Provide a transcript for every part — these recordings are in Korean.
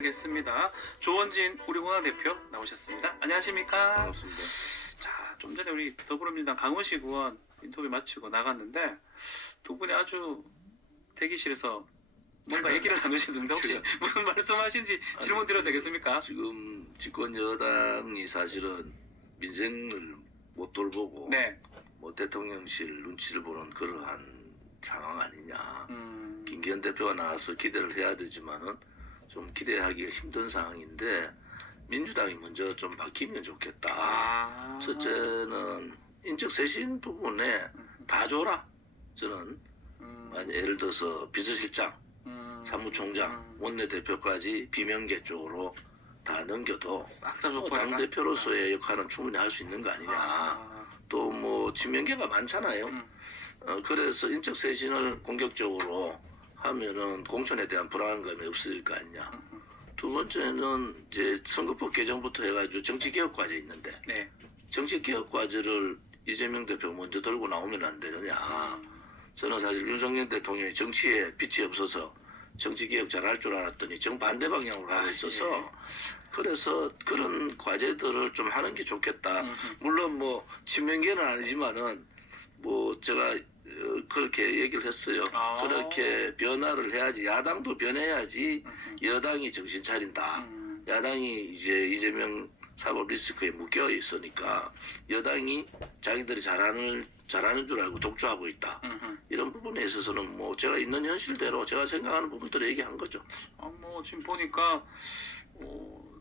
하겠습니다. 조원진 우리 원내대표 나오셨습니다. 안녕하십니까? 반갑습니다. 자, 좀 전에 우리 더불어민주당 강훈식 의원 인터뷰 마치고 나갔는데 두 분이 아주 대기실에서 뭔가 얘기를 나누시는데 혹시 무슨 말씀하신지 질문 드려도 되겠습니까? 지금 집권 여당이 사실은 민생을 못 돌보고 네. 뭐 대통령실 눈치를 보는 그러한 상황 아니냐. 김기현 대표가 나와서 기대를 해야 되지만은 좀 기대하기가 힘든 상황인데 민주당이 먼저 좀 바뀌면 좋겠다. 첫째는 인적 쇄신 부분에 다 줘라. 저는 예를 들어서 비서실장, 사무총장, 원내대표까지 비명계 쪽으로 다 넘겨도 당대표로서의 역할은 충분히 할 수 있는 거 아니냐. 또 뭐 친명계가 많잖아요. 그래서 인적 쇄신을 공격적으로 하면은 공천에 대한 불안감이 없어질 거 아니냐. 두 번째는 이제 선거법 개정부터 해가지고 정치개혁 과제 있는데 네. 정치개혁 과제를 이재명 대표가 먼저 들고 나오면 안 되느냐. 저는 사실 윤석열 대통령이 정치에 빛이 없어서 정치개혁 잘할 줄 알았더니 정반대 방향으로 하고 있어서 그래서 그런 과제들을 좀 하는 게 좋겠다. 물론 뭐 친명계는 아니지만은 뭐 제가 그렇게 얘기를 했어요. 그렇게 변화를 해야지. 야당도 변해야지 여당이 정신 차린다. 야당이 이제 이재명 사법 리스크에 묶여 있으니까 여당이 자기들이 잘하는 줄 알고 독주하고 있다. 이런 부분에 있어서는 뭐 제가 있는 현실대로 제가 생각하는 부분들을 얘기한 거죠. 뭐 지금 보니까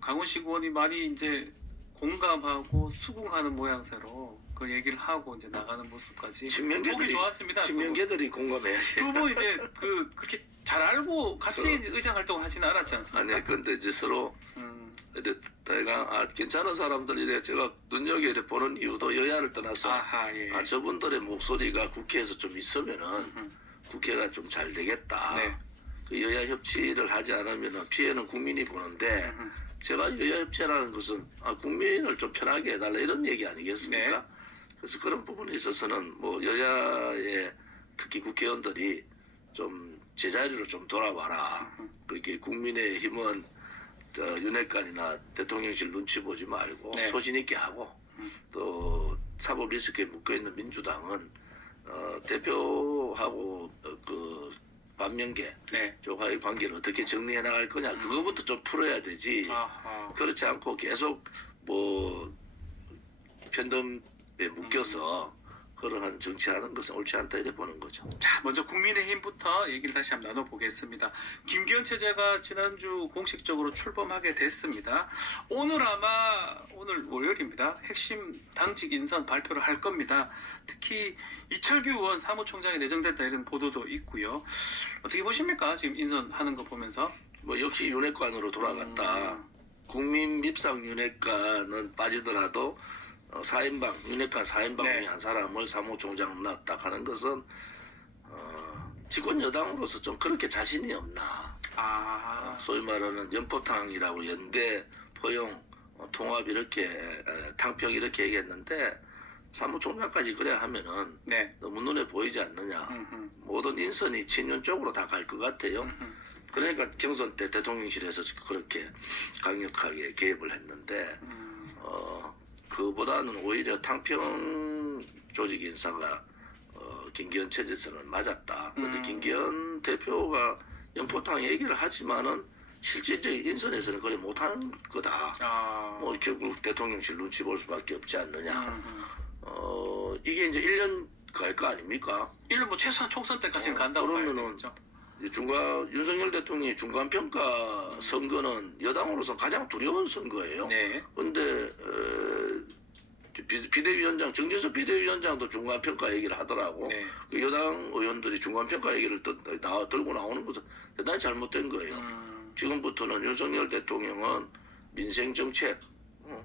강훈식 의원이 많이 이제 공감하고 수긍하는 모양새로 그 얘기를 하고 이제 나가는 모습까지 보기 좋았습니다. 친명계들이 공감해야지. 두 분 이제 그렇게 잘 알고 같이 이제 의장 활동을 하지는 않았지 않습니까? 아니 근데 이제 서로 이래 괜찮은 사람들 이래 제가 눈여겨 이래 보는 이유도 여야를 떠나서 예. 저분들의 목소리가 국회에서 좀 있으면은 국회가 좀 잘 되겠다. 네. 그 여야 협치를 하지 않으면은 피해는 국민이 보는데 제가 여야 협치라는 것은 국민을 좀 편하게 해달라 이런 얘기 아니겠습니까? 네. 그래서 그런 부분에 있어서는 뭐 여야의 특히 국회의원들이 좀 제자리로 좀 돌아와라. 그렇게 국민의힘은 윤핵관이나 대통령실 눈치 보지 말고 네. 소신 있게 하고 또 사법 리스크에 묶여 있는 민주당은 대표하고 그 반면계 네. 쪽과의 관계를 어떻게 정리해 나갈 거냐 그거부터 좀 풀어야 되지. 그렇지 않고 계속 뭐 편덤에 묶여서 그러한 정치하는 것은 옳지 않다 이렇게 보는 거죠. 자, 먼저 국민의힘부터 얘기를 다시 한번 나눠보겠습니다. 김기현 체제가 지난주 공식적으로 출범하게 됐습니다. 오늘 월요일입니다. 핵심 당직 인선 발표를 할 겁니다. 특히 이철규 의원 사무총장이 내정됐다 이런 보도도 있고요. 어떻게 보십니까? 지금 인선하는 거 보면서. 뭐 역시 윤핵관으로 돌아갔다. 국민 밉상 윤핵관은 빠지더라도 4인방, 윤핵관 4인방 중에 한 사람을 사무총장 놨다 하는 것은 집권 여당으로서 좀 그렇게 자신이 없나. 소위 말하는 연포탕이라고 연대, 포용, 통합 이렇게 탕평 이렇게 얘기했는데 사무총장까지 그래 하면은 너무 눈에 보이지 않느냐. 모든 인선이 친윤 쪽으로 다 갈 것 같아요. 그러니까 경선 때 대통령실에서 그렇게 강력하게 개입을 했는데 그보다는 오히려 탕평 조직 인사가 김기현 체제에서는 맞았다. 그런데 김기현 대표가 연포탕 얘기를 하지만은 실질적인 인선에서는 그래 못하는 거다. 뭐 결국 대통령실 눈치 볼 수밖에 없지 않느냐. 이게 이제 1년 갈 거 아닙니까? 1년 뭐 최소한 총선 때까지는 간다고 그러면은 윤석열 대통령의 중간평가 선거는 여당으로서 가장 두려운 선거예요. 그런데 비대위원장 정진석 비대위원장도 중간평가 얘기를 하더라고. 그 여당 의원들이 중간평가 얘기를 들고 나오는 것은 대단히 잘못된 거예요. 지금부터는 윤석열 대통령은 민생 정책,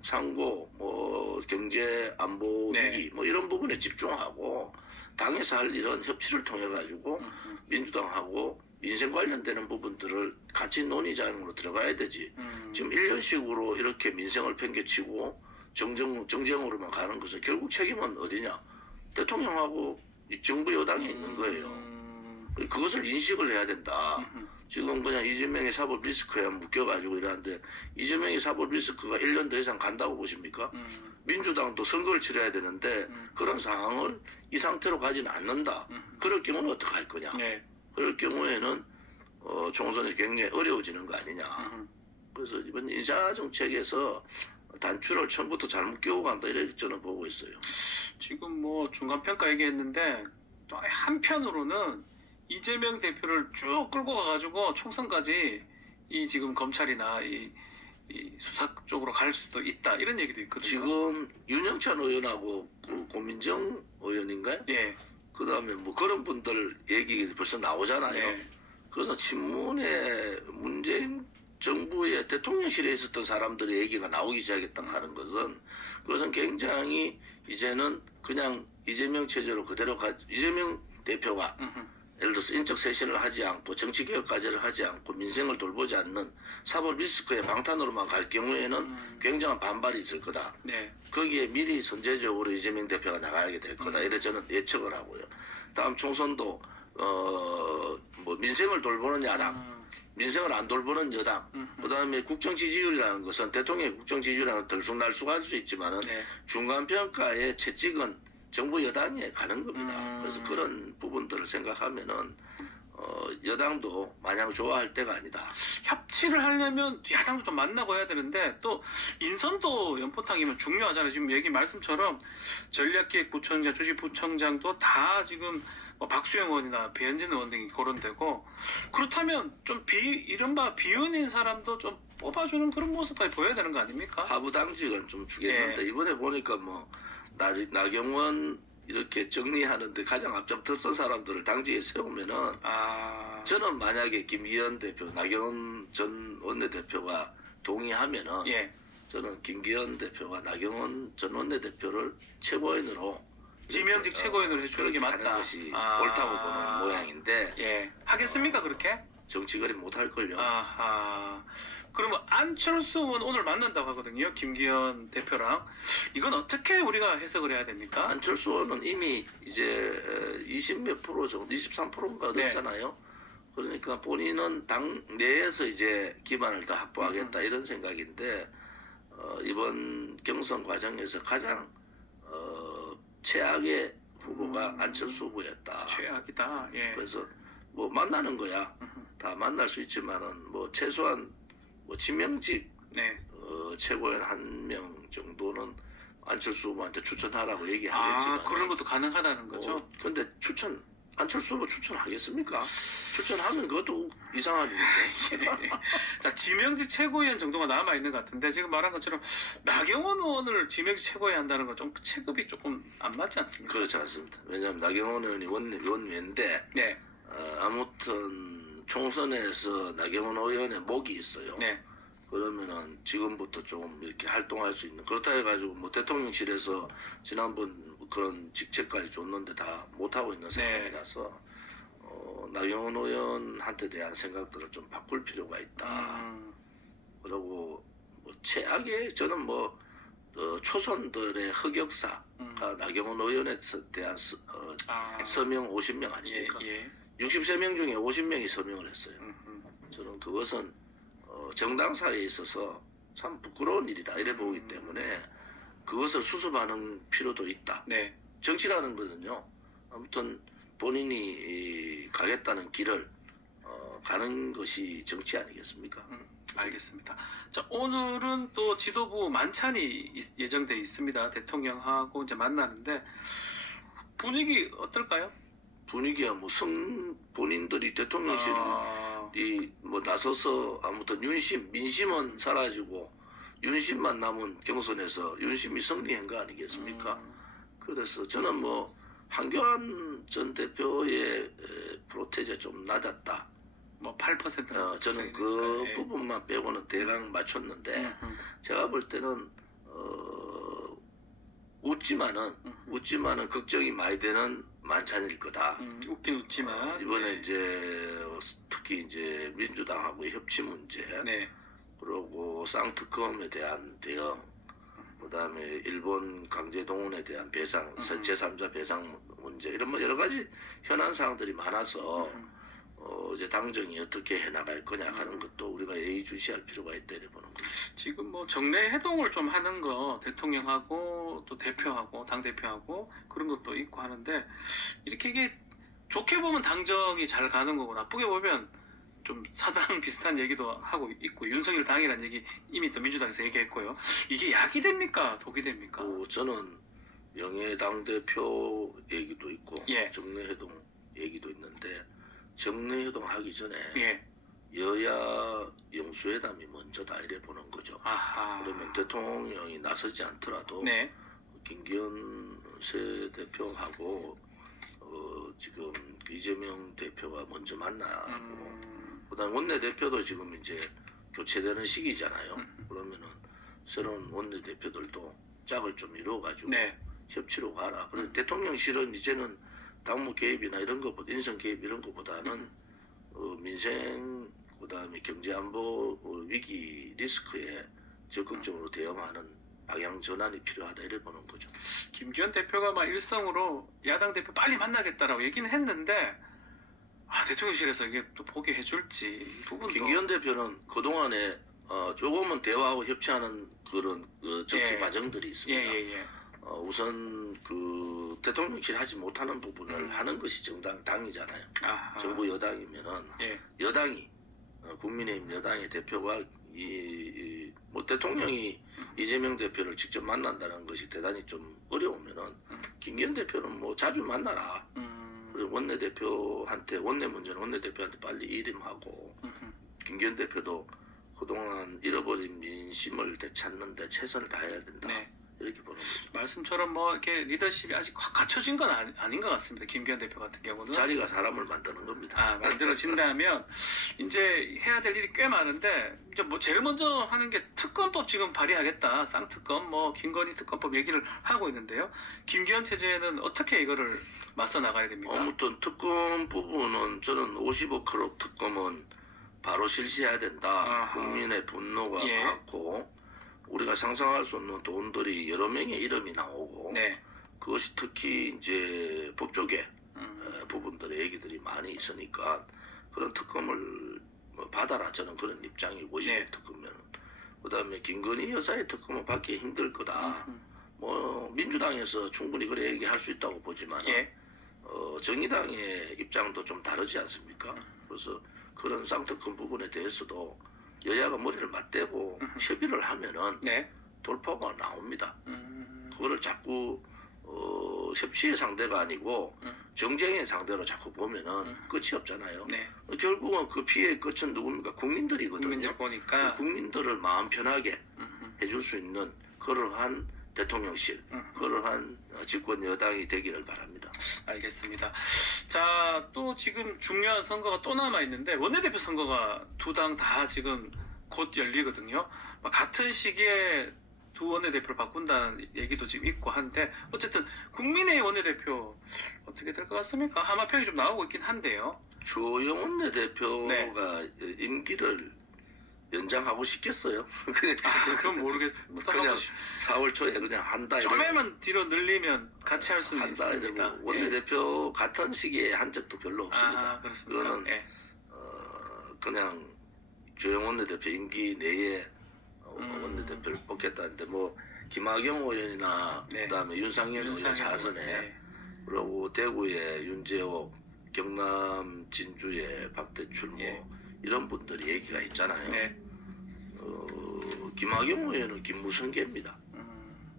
상고, 뭐 경제 안보 위기 뭐 이런 부분에 집중하고 당에서 할 일은 협치를 통해 가지고 민주당하고 민생 관련되는 부분들을 같이 논의장으로 들어가야 되지. 지금 1년씩으로 이렇게 민생을 팽개치고 정쟁으로만 가는 것은 결국 책임은 어디냐? 대통령하고 정부 여당에 있는 거예요. 그것을 인식을 해야 된다. 지금 그냥 이재명의 사법 리스크에 묶여가지고 이러는데 이재명의 사법 리스크가 1년 더 이상 간다고 보십니까? 민주당도 선거를 치러야 되는데 그런 상황을 이 상태로 가지는 않는다. 그럴 경우는 어떻게 할 거냐? 네. 그럴 경우에는 총선이 굉장히 어려워지는 거 아니냐. 그래서 이번 인사 정책에서 단추를 처음부터 잘못 끼고 간다 이렇게 저는 보고 있어요. 지금 뭐 중간평가 얘기했는데 또 한편으로는 이재명 대표를 쭉 끌고 가가지고 총선까지 이 지금 검찰이나 이 수사 쪽으로 갈 수도 있다 이런 얘기도 있거든요. 지금 윤영찬 의원하고 고민정 의원인가요? 예. 그 다음에 뭐 그런 분들 얘기 벌써 나오잖아요. 예. 그래서 친문에 문재인 정부의 대통령실에 있었던 사람들의 얘기가 나오기 시작했다 하는 것은 그것은 굉장히 이제는 그냥 이재명 체제로 그대로 이재명 대표가 예를 들어서 인적 쇄신을 하지 않고 정치 개혁까지를 하지 않고 민생을 돌보지 않는 사법 리스크의 방탄으로만 갈 경우에는 굉장한 반발이 있을 거다. 네. 거기에 미리 선제적으로 이재명 대표가 나가게 될 거다. 이래 저는 예측을 하고요. 다음 총선도 뭐 민생을 돌보는 야당, 민생을 안 돌보는 여당, 그다음에 국정 지지율이라는 것은 대통령의 국정 지지율이라는 들쑥날쑥할 수 있지만은 네. 중간 평가의 채찍은 정부 여당에 가는 겁니다. 그래서 그런 부분들을 생각하면은 여당도 마냥 좋아할 때가 아니다. 협치를 하려면 야당도 좀 만나고 해야 되는데 또 인선도 연포탕이면 중요하잖아요. 지금 얘기 말씀처럼 전략기획부총장, 주식부총장도 다 지금 뭐 박수영 의원이나 배현진 의원 등이 거론되고 그렇다면 좀 이른바 비운인 사람도 좀 뽑아주는 그런 모습까지 보여야 되는 거 아닙니까? 하부당직은 좀 주겠는데 이번에 보니까 뭐 나경원 이렇게 정리하는데 가장 앞장섰던 사람들을 당직에 세우면은 저는 만약에 김기현 대표, 나경원 전 원내대표가 동의하면은 예. 저는 김기현 대표가 나경원 전 원내대표를 최고위원으로 지명직 최고위원으로 해주는 게 그렇게 하는 맞다. 것이 옳다고 보는 모양인데 예. 하겠습니까 그렇게? 정치거리 못할걸요. 아하. 그러면 안철수 의원 오늘 만난다고 하거든요. 김기현 대표랑. 이건 어떻게 우리가 해석을 해야 됩니까? 안철수 의원은 이미 이제 20몇 프로 정도, 23%인가 네. 됐잖아요. 그러니까 본인은 당 내에서 이제 기반을 더 확보하겠다 이런 생각인데 이번 경선 과정에서 가장 최악의 후보가 안철수 후보였다. 최악이다. 예. 그래서 뭐 만나는 거야. 다 만날 수 있지만은 뭐 최소한 뭐 지명직 네. 최고위원 한 명 정도는 안철수 후보한테 추천하라고 얘기하겠지만 그런 것도 가능하다는 거죠. 근데 안철수 후보 추천하겠습니까? 추천하면 그것도 이상한 일인데. 자, 지명직 최고위원 정도가 남아 있는 것 같은데 지금 말한 것처럼 나경원 의원을 지명직 최고위원 한다는 건 좀 체급이 조금 안 맞지 않습니까? 그렇지 않습니다. 왜냐하면 나경원 의원이 원외인데 네. 아무튼 총선에서 나경원 의원의 목이 있어요. 네. 그러면은 지금부터 좀 이렇게 활동할 수 있는 그렇다 해가지고 뭐 대통령실에서 지난번 그런 직책까지 줬는데 다 못하고 있는 상황이라서 나경원 의원한테 대한 생각들을 좀 바꿀 필요가 있다. 그리고 뭐 최악의 저는 뭐 초선들의 흑역사가 나경원 의원에 대한 서명 50명 아닙니까? 예. 63명 중에 50명이 서명을 했어요. 저는 그것은 정당 사회에 있어서 참 부끄러운 일이다 이래 보기 때문에 그것을 수습하는 필요도 있다. 네. 정치라는 것은요. 아무튼 본인이 가겠다는 길을 가는 것이 정치 아니겠습니까? 알겠습니다. 자, 오늘은 또 지도부 만찬이 예정돼 있습니다. 대통령하고 이제 만나는데 분위기 어떨까요? 분위기야 뭐 본인들이 대통령실이 뭐 나서서 아무튼 민심은 사라지고 윤심만 남은 경선에서 윤심이 승리한 거 아니겠습니까? 그래서 저는 뭐 한교안 전 대표의 프로테이지가 좀 낮았다. 뭐 8%. 저는 그 부분만 빼고는 대강 맞췄는데 제가 볼 때는 웃지만은 걱정이 많이 되는 만찬일 거다. 웃긴 웃지만 이번에 이제 특히 이제 민주당하고의 협치 문제, 네. 그리고 쌍특검에 대한 대응, 그다음에 일본 강제동원에 대한 배상, 제3자 배상 문제 이런 뭐 여러 가지 현안 사항들이 많아서 이제 당정이 어떻게 해나갈 거냐 하는 것도 우리가 예의주시할 필요가 있다 이래 보는 거죠. 지금 뭐 정례 회동을 좀 하는 거 대통령하고 또 대표하고 당 대표하고 그런 것도 있고 하는데 이렇게 이게 좋게 보면 당정이 잘 가는 거고 나쁘게 보면 좀 사당 비슷한 얘기도 하고 있고 윤석열 당이라는 얘기 이미 또 민주당에서 얘기했고요. 이게 약이 됩니까? 독이 됩니까? 저는 명예 당대표 얘기도 있고 예. 정례회동 얘기도 있는데 정례회동 하기 전에 예. 여야 영수회담이 먼저다 이래 보는 거죠. 아하. 그러면 대통령이 나서지 않더라도 네. 김기현 새 대표하고 지금 이재명 대표가 먼저 만나고 그다음 원내 대표도 지금 이제 교체되는 시기잖아요. 그러면은 새로운 원내 대표들도 짝을 좀 이루어가지고 네. 협치로 가라. 그래서 대통령실은 이제는 당무 개입이나 이런 것보다 인선 개입 이런 것보다는 민생 그다음에 경제 안보 위기 리스크에 적극적으로 대응하는 방향 전환이 필요하다 이래 보는 거죠. 김기현 대표가 막 일성으로 야당 대표 빨리 만나겠다라고 얘기는 했는데 대통령실에서 이게 또 보게 해줄지 이 부분도 김기현 대표는 그동안에 조금은 대화하고 협치하는 그런 정치 예. 과정들이 있습니다. 예. 우선 그 대통령실 하지 못하는 부분을 하는 것이 당이잖아요. 아하. 정부 여당이면은 예. 여당이 국민의힘 여당의 대표가 뭐 대통령이 이재명 대표를 직접 만난다는 것이 대단히 좀 어려우면은 김기현 대표는 뭐 자주 만나라. 그리고 원내대표한테 원내 문제는 원내대표한테 빨리 일임하고 김기현 대표도 그동안 잃어버린 민심을 되찾는데 최선을 다해야 된다. 네. 이렇게 보는 거죠. 말씀처럼 뭐 이렇게 리더십이 아직 확 갖춰진 건 아닌 것 같습니다. 김기현 대표 같은 경우는 자리가 사람을 만드는 겁니다. 만들어진다면 이제 해야 될 일이 꽤 많은데 이제 뭐 제일 먼저 하는 게 특검법 지금 발의하겠다. 쌍특검 뭐 김건희 특검법 얘기를 하고 있는데요. 김기현 체제는 어떻게 이거를 맞서 나가야 됩니까? 아무튼 특검 부분은 저는 50억 크롭 특검은 바로 실시해야 된다. 아하. 국민의 분노가 예. 많고 우리가 상상할 수 없는 돈들이 여러 명의 이름이 나오고 네. 그것이 특히 이제 법조계 부분들의 얘기들이 많이 있으니까 그런 특검을 뭐 받아라 저는 그런 입장이고 50억 네. 특검면은 그다음에 김건희 여사의 특검은 받기 힘들 거다. 뭐 민주당에서 충분히 그래 얘기할 수 있다고 보지만 예. 정의당의 입장도 좀 다르지 않습니까? 그래서 그런 쌍특검 부분에 대해서도 여야가 머리를 맞대고 협의를 하면은 네. 돌파가 나옵니다. 그거를 자꾸 협치의 상대가 아니고 정쟁의 상대로 자꾸 보면은 끝이 없잖아요. 네. 결국은 그 피해의 끝은 누굽니까? 국민들이거든요. 국민들 보니까 국민들을 마음 편하게 해줄 수 있는 그러한 대통령실, 그러한 집권 여당이 되기를 바랍니다. 알겠습니다. 자, 또 지금 중요한 선거가 또 남아 있는데 원내대표 선거가 두 당 다 지금 곧 열리거든요. 같은 시기에 두 원내대표를 바꾼다는 얘기도 지금 있고 한데 어쨌든 국민의힘 원내대표 어떻게 될 것 같습니까? 하마평이 좀 나오고 있긴 한데요. 주호영 원내대표가 임기를 연장하고 싶겠어요? 그건 모르겠어요. 그냥 4월 초에 그냥 한다 이러고 좀만 뒤로 늘리면 같이 할 수는 한다 있습니다. 이러고 원내대표 같은 시기에 한 적도 별로 없습니다. 그렇습니까? 그거는 예. 그냥 주영 원내대표 임기 내에 원내대표를 뽑겠다는데 뭐 김학영 의원이나 네. 그다음에 윤상현 의원 사선에 네. 그리고 대구의 윤재옥, 경남 진주의 박대출 뭐 예. 이런 분들이 얘기가 있잖아요. 네. 김학영 의원은 김무성계입니다.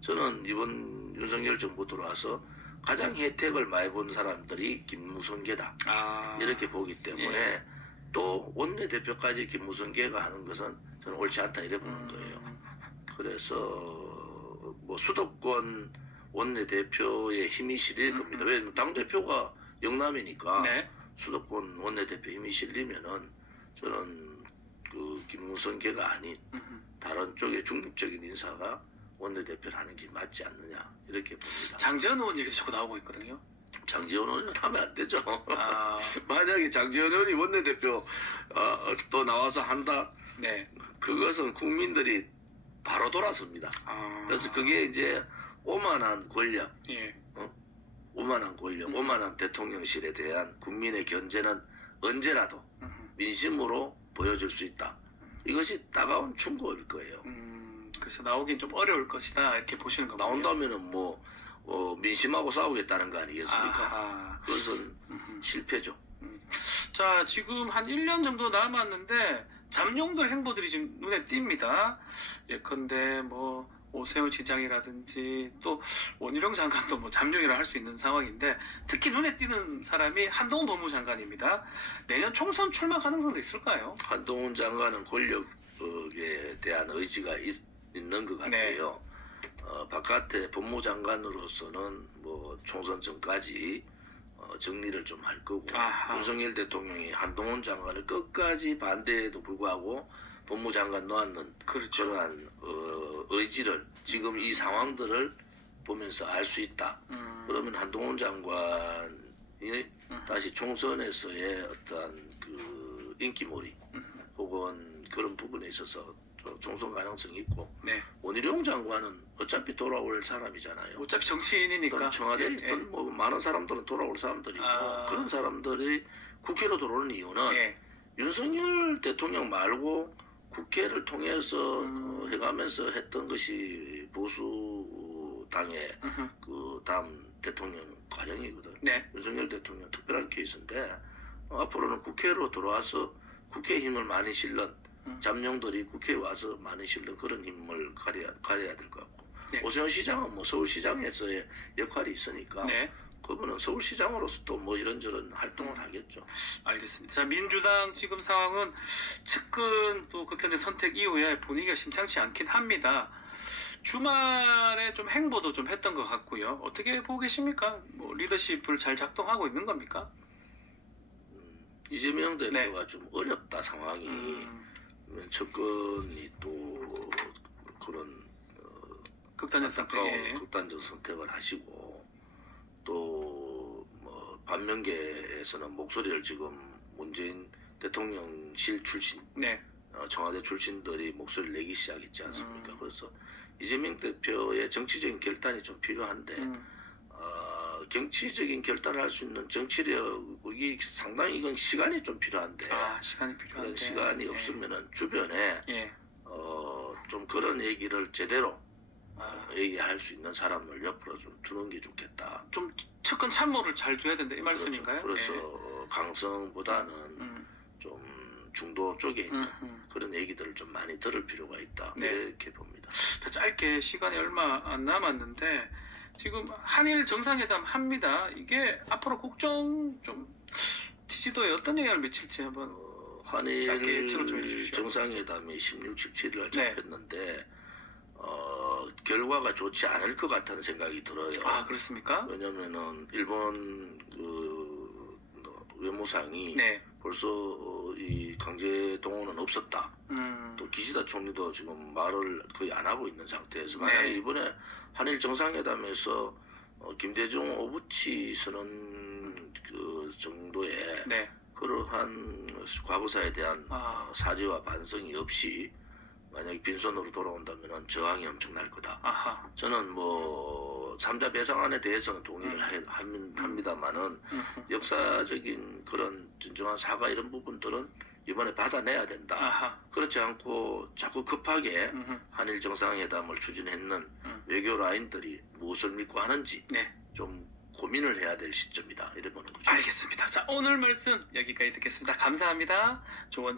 저는 이번 윤석열 정부 들어와서 가장 혜택을 많이 본 사람들이 김무성계다. 이렇게 보기 때문에 예. 또 원내대표까지 김무성계가 하는 것은 저는 옳지 않다 이래 보는 거예요. 그래서 뭐 수도권 원내대표의 힘이 실릴 겁니다. 왜냐면 당대표가 영남이니까 네. 수도권 원내대표 힘이 실리면은 저는 그 김무성계가 아닌 다른 쪽의 중립적인 인사가 원내대표를 하는 게 맞지 않느냐 이렇게 봅니다. 장재현 의원 얘기도 자꾸 나오고 있거든요. 장재원 의원 하면 안 되죠. 아, 만약에 장재원 의원이 원내대표 또 나와서 한다. 네. 그것은 국민들이 바로 돌아섭니다. 그래서 그게 이제 오만한 권력, 예. 오만한 권력, 오만한 대통령실에 대한 국민의 견제는 언제라도 민심으로 보여줄 수 있다. 이것이 따가운 충고일 거예요. 그래서 나오긴 좀 어려울 것이다 이렇게 보시는 거군요. 나온다면은 민심하고 싸우겠다는 거 아니겠습니까? 아하. 그것은 실패죠. 자, 지금 한 1년 정도 남았는데 잠룡들 행보들이 지금 눈에 띕니다. 예컨대 뭐 오세훈 시장이라든지 또 원희룡 장관도 뭐 잠룡이라 할 수 있는 상황인데 특히 눈에 띄는 사람이 한동훈 법무장관입니다. 내년 총선 출마 가능성도 있을까요? 한동훈 장관은 권력에 대한 의지가 있는 것 같아요. 바깥에 법무장관으로서는 뭐 총선 전까지 정리를 좀 할 거고, 아하. 윤석열 대통령이 한동훈 장관을 끝까지 반대에도 불구하고 법무장관 놓았는 그렇죠. 그러한 의지를 지금 이 상황들을 보면서 알 수 있다. 그러면 한동훈 장관이 다시 총선에서의 어떤 그 인기몰이 혹은 그런 부분에 있어서 총선 가능성이 있고, 네. 원희룡 장관은 어차피 돌아올 사람이잖아요. 어차피 정치인이니까. 청와대에 예, 있던 뭐 많은 사람들은 돌아올 사람들이고, 아. 그런 사람들이 국회로 들어오는 이유는 예. 윤석열 대통령 말고 국회를 통해서 해가면서 했던 것이 보수 당의 그 다음 대통령 과정이거든. 네. 윤석열 대통령 특별한 케이스인데 앞으로는 국회로 들어와서 국회 힘을 많이 실는 잠룡들이 국회에 와서 많이 실는 그런 힘을 가려야 될 것 같고, 네. 오세훈 시장은 뭐 서울시장에서의 역할이 있으니까 네. 그분은 서울시장으로서 또 뭐 이런저런 활동을 하겠죠. 알겠습니다. 자, 민주당 지금 상황은 측근 또 극단적 선택 이후에 분위기가 심상치 않긴 합니다. 주말에 좀 행보도 좀 했던 것 같고요. 어떻게 보고 계십니까? 뭐 리더십을 잘 작동하고 있는 겁니까? 이재명 대표가 좀 어렵다 상황이. 측근이 또 그런 극단적 선택. 안타까운 극단적 선택을 하시고, 또 뭐 반면계에서는 목소리를 지금 문재인 대통령실 출신, 네. 청와대 출신들이 목소리를 내기 시작했지 않습니까? 그래서 이재명 대표의 정치적인 결단이 좀 필요한데, 정치적인 결단을 할 수 있는 정치력이 상당히 이건 시간이 좀 필요한데, 시간이 필요한데. 그런 시간이 없으면은 주변에 예. 좀 그런 얘기를 제대로 얘기할 수 있는 사람을 옆으로 좀 두는 게 좋겠다. 좀 측근 참모를 잘 둬야 된다 이 말씀인가요? 그래서 예. 강성보다는 좀 중도 쪽에 있는 그런 얘기들을 좀 많이 들을 필요가 있다. 네. 이렇게 봅니다. 자, 짧게 시간이 얼마 안 남았는데 지금 한일 정상회담 합니다. 이게 앞으로 국정 좀 지지도에 어떤 영향을 미칠지 한번 한일 짧게 예측을 좀 해주십시오. 정상회담이 16, 17일 네. 잡혔는데 결과가 좋지 않을 것 같다는 생각이 들어요. 그렇습니까? 왜냐면은 일본 그 외무상이 네. 벌써 이 강제 동원은 없었다. 또 기시다 총리도 지금 말을 거의 안 하고 있는 상태에서 만약에 이번에 한일 정상회담에서 김대중 오부치 선언 그 정도의 그러한 과거사에 대한 사죄와 반성이 없이 만약에 빈손으로 돌아온다면 저항이 엄청날 거다. 저는 뭐 3자 배상안에 대해서는 동의를 합니다만은 역사적인 그런 진정한 사과 이런 부분들은 이번에 받아내야 된다. 그렇지 않고 자꾸 급하게 한일 정상회담을 추진했는 외교 라인들이 무엇을 믿고 하는지 좀 고민을 해야 될 시점이다. 이래 보는 거죠. 알겠습니다. 자, 오늘 말씀 여기까지 듣겠습니다. 감사합니다. 조원